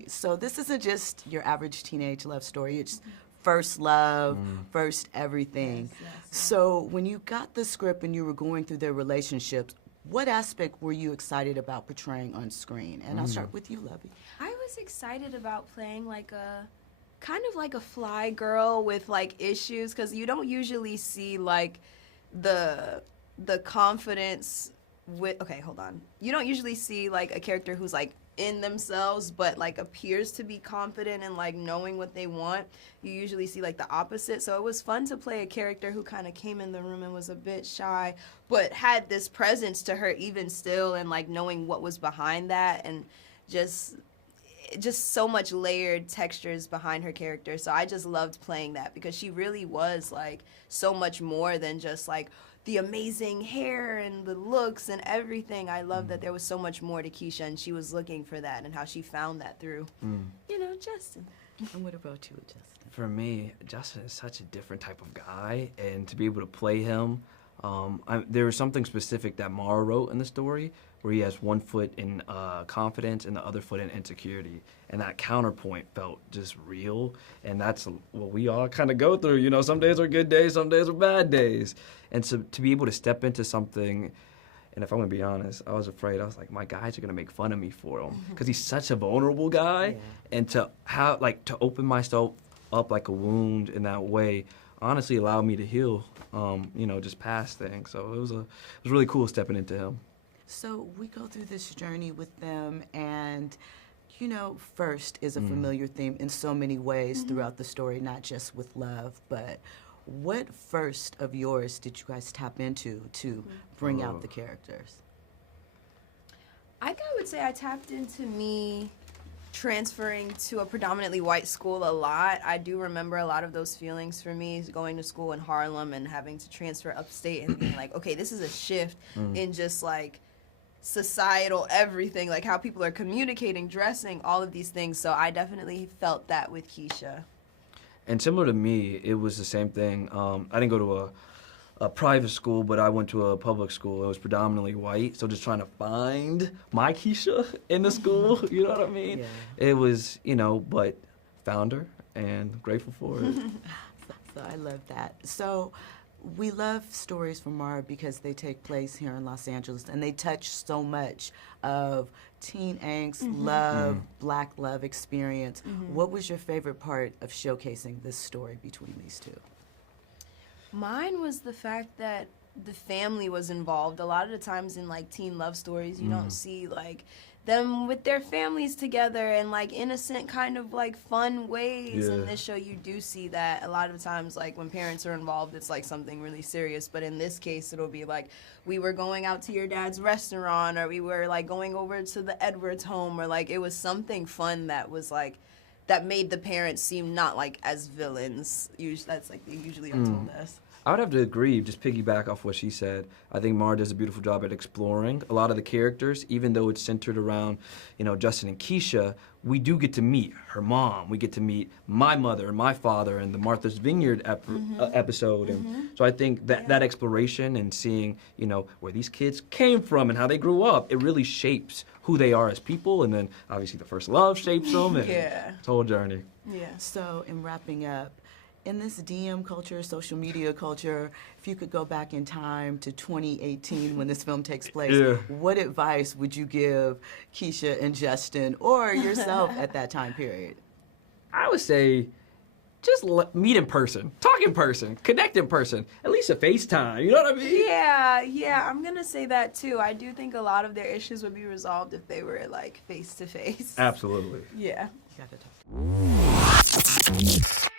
Okay, so this isn't just your average teenage love story. It's first love, first everything. Yes. So when you got the script and you were going through their relationships, what aspect were you excited about portraying on screen? And I'll start with you, Lovie. I was excited about playing like a kind of like a fly girl with like issues, because you don't usually see like the confidence with, okay, hold on. You don't usually see like a character who's like in themselves but like appears to be confident and like knowing what they want. You usually see like the opposite. So it was fun to play a character who kind of came in the room and was a bit shy but had this presence to her even still, and like knowing what was behind that, and just so much layered textures behind her character. So I just loved playing that, because she really was like so much more than just like the amazing hair and the looks and everything. I love that there was so much more to Keisha, and she was looking for that, and how she found that through, Justin. And what about you, Justin? For me, Justin is such a different type of guy, and to be able to play him, there was something specific that Mara wrote in the story, where he has one foot in confidence and the other foot in insecurity. And that counterpoint felt just real. And that's what we all kind of go through. You know, some days are good days, some days are bad days. And so to be able to step into something, and if I'm going to be honest, I was afraid. I was like, my guys are going to make fun of me for him. Because he's such a vulnerable guy. Yeah. And to open myself up like a wound in that way honestly allowed me to heal, just past things. So it was really cool stepping into him. So we go through this journey with them, and first is a familiar theme in so many ways throughout the story, not just with love, but what first of yours did you guys tap into to bring out the characters? I would say I tapped into me transferring to a predominantly white school a lot. I do remember a lot of those feelings for me, going to school in Harlem and having to transfer upstate and being like, okay, this is a shift in just like societal everything, like how people are communicating, dressing, all of these things. So I definitely felt that with Keisha. And similar to me, it was the same thing. I didn't go to a private school, but I went to a public school. It was predominantly white, so just trying to find my Keisha in the school, you know what I mean? Yeah. It was, but found her and grateful for it. So I love that. So we love stories from Mara because they take place here in Los Angeles, and they touch so much of teen angst, love, black love experience. What was your favorite part of showcasing this story between these two? Mine was the fact that the family was involved. A lot of the times in like teen love stories, you don't see like them with their families together and like innocent kind of like fun ways. In this show you do see that. A lot of times like when parents are involved, it's like something really serious, but in this case it'll be like, we were going out to your dad's restaurant, or we were like going over to the Edwards home, or like it was something fun that was like, that made the parents seem not like as villains. That's like they usually are told us. I would have to agree, just piggyback off what she said. I think Mara does a beautiful job at exploring a lot of the characters, even though it's centered around, Justin and Keisha. We do get to meet her mom. We get to meet my mother and my father in the Martha's Vineyard episode. And so I think that exploration and seeing, where these kids came from and how they grew up, it really shapes who they are as people. And then obviously the first love shapes them and this whole journey. Yeah. So in wrapping up, in this DM culture, social media culture, if you could go back in time to 2018 when this film takes place, what advice would you give Keisha and Justin or yourself at that time period? I would say just meet in person, talk in person, connect in person, at least a FaceTime, you know what I mean? Yeah, I'm going to say that too. I do think a lot of their issues would be resolved if they were like face to face. Absolutely. Yeah. You got to talk.